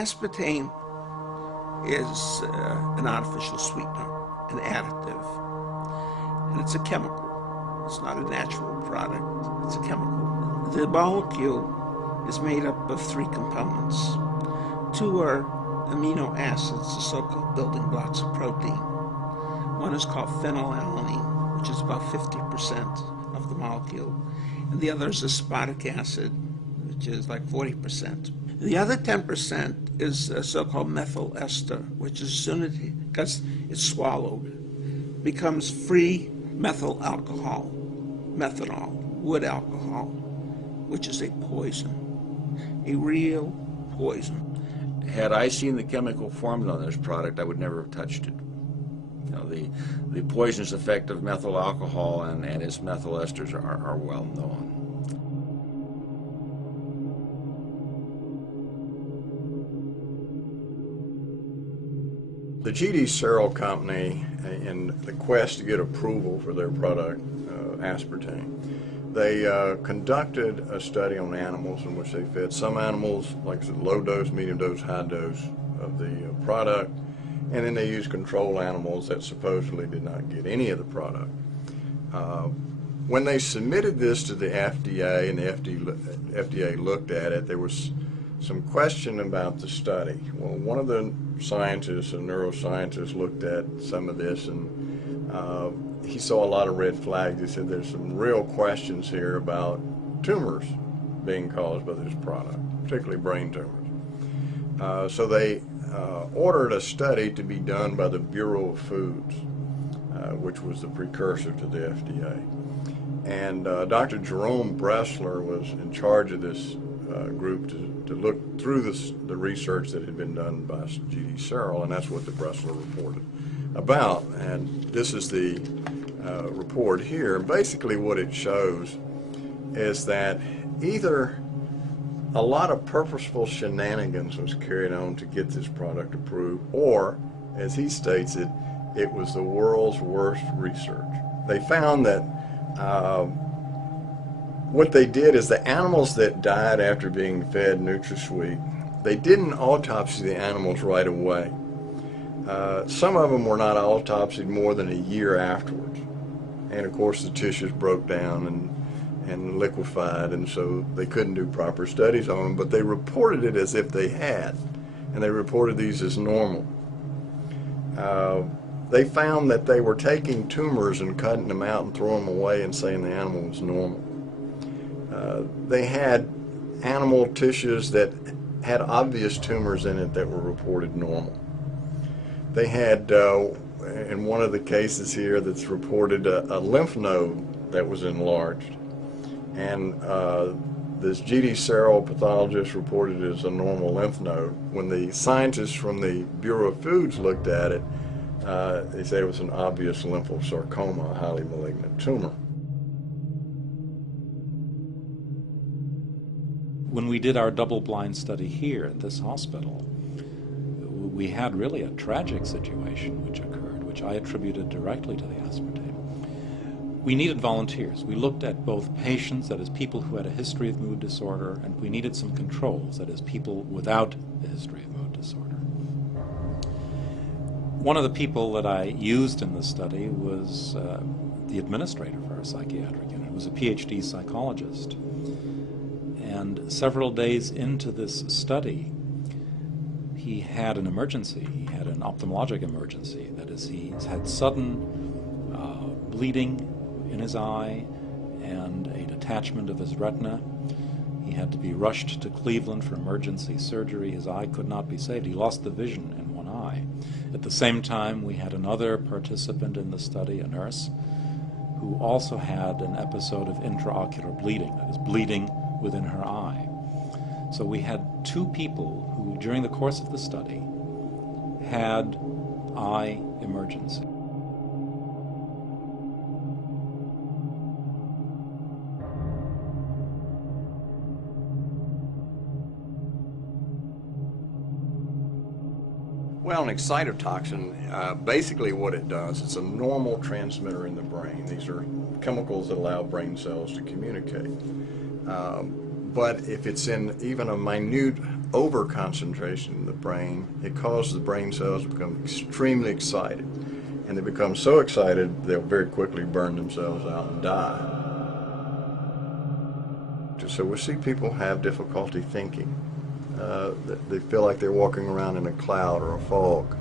aspartame is an artificial sweetener, an additive, and it's a chemical. It's not a natural product, it's a chemical. The molecule is made up of 3 components. 2 are amino acids, the so-called building blocks of protein. One is called phenylalanine, which is about 50% of the molecule, and the other is aspartic acid, which is like 40%. The other 10% is a so-called methyl ester, which as soon as because it's swallowed, becomes free methyl alcohol, methanol, wood alcohol, which is a poison, a real poison. Had I seen the chemical formula on this product, I would never have touched it. You know, the poisonous effect of methyl alcohol and its methyl esters are well known. The G.D. Searle Company, in the quest to get approval for their product, aspartame, they conducted a study on animals in which they fed some animals, like I said, low dose, medium dose, high dose of the product, and then they used control animals that supposedly did not get any of the product. When they submitted this to the FDA and the FDA looked at it, there was some question about the study. Well, one of the scientists, a neuroscientist, looked at some of this, and he saw a lot of red flags. He said there's some real questions here about tumors being caused by this product, particularly brain tumors. So they ordered a study to be done by the Bureau of Foods, which was the precursor to the FDA. And Dr. Jerome Bressler was in charge of this group to look through the research that had been done by G.D. Searle, and that's what the Bressler reported about. And this is the report here. Basically what it shows is that either a lot of purposeful shenanigans was carried on to get this product approved, or, as he states it, it was the world's worst research. They found that what they did is the animals that died after being fed NutraSweet, they didn't autopsy the animals right away. Some of them were not autopsied more than a year afterwards. And of course the tissues broke down and liquefied, and so they couldn't do proper studies on them, but they reported it as if they had, and they reported these as normal. They found that they were taking tumors and cutting them out and throwing them away and saying the animal was normal. They had animal tissues that had obvious tumors in it that were reported normal. They had, in one of the cases here that's reported, a lymph node that was enlarged. And this G.D. Searle pathologist reported it as a normal lymph node. When the scientists from the Bureau of Foods looked at it, they said it was an obvious lymphosarcoma, a highly malignant tumor. When we did our double-blind study here at this hospital, we had really a tragic situation which occurred, which I attributed directly to the aspartame. We needed volunteers. We looked at both patients, that is people who had a history of mood disorder, and we needed some controls, that is people without a history of mood disorder. One of the people that I used in the study was the administrator for our psychiatric unit. It was a PhD psychologist. And several days into this study, he had an emergency. He had an ophthalmologic emergency. That is, he had sudden bleeding in his eye and a detachment of his retina. He had to be rushed to Cleveland for emergency surgery. His eye could not be saved. He lost the vision in one eye. At the same time, we had another participant in the study, a nurse, who also had an episode of intraocular bleeding, that is, bleeding within her eye. So we had 2 people who, during the course of the study, had eye emergency. Well, an excitotoxin, basically what it does, it's a normal transmitter in the brain. These are chemicals that allow brain cells to communicate. But if it's in even a minute over-concentration in the brain, it causes the brain cells to become extremely excited. And they become so excited, they'll very quickly burn themselves out and die. So we see people have difficulty thinking. They feel like they're walking around in a cloud or a fog.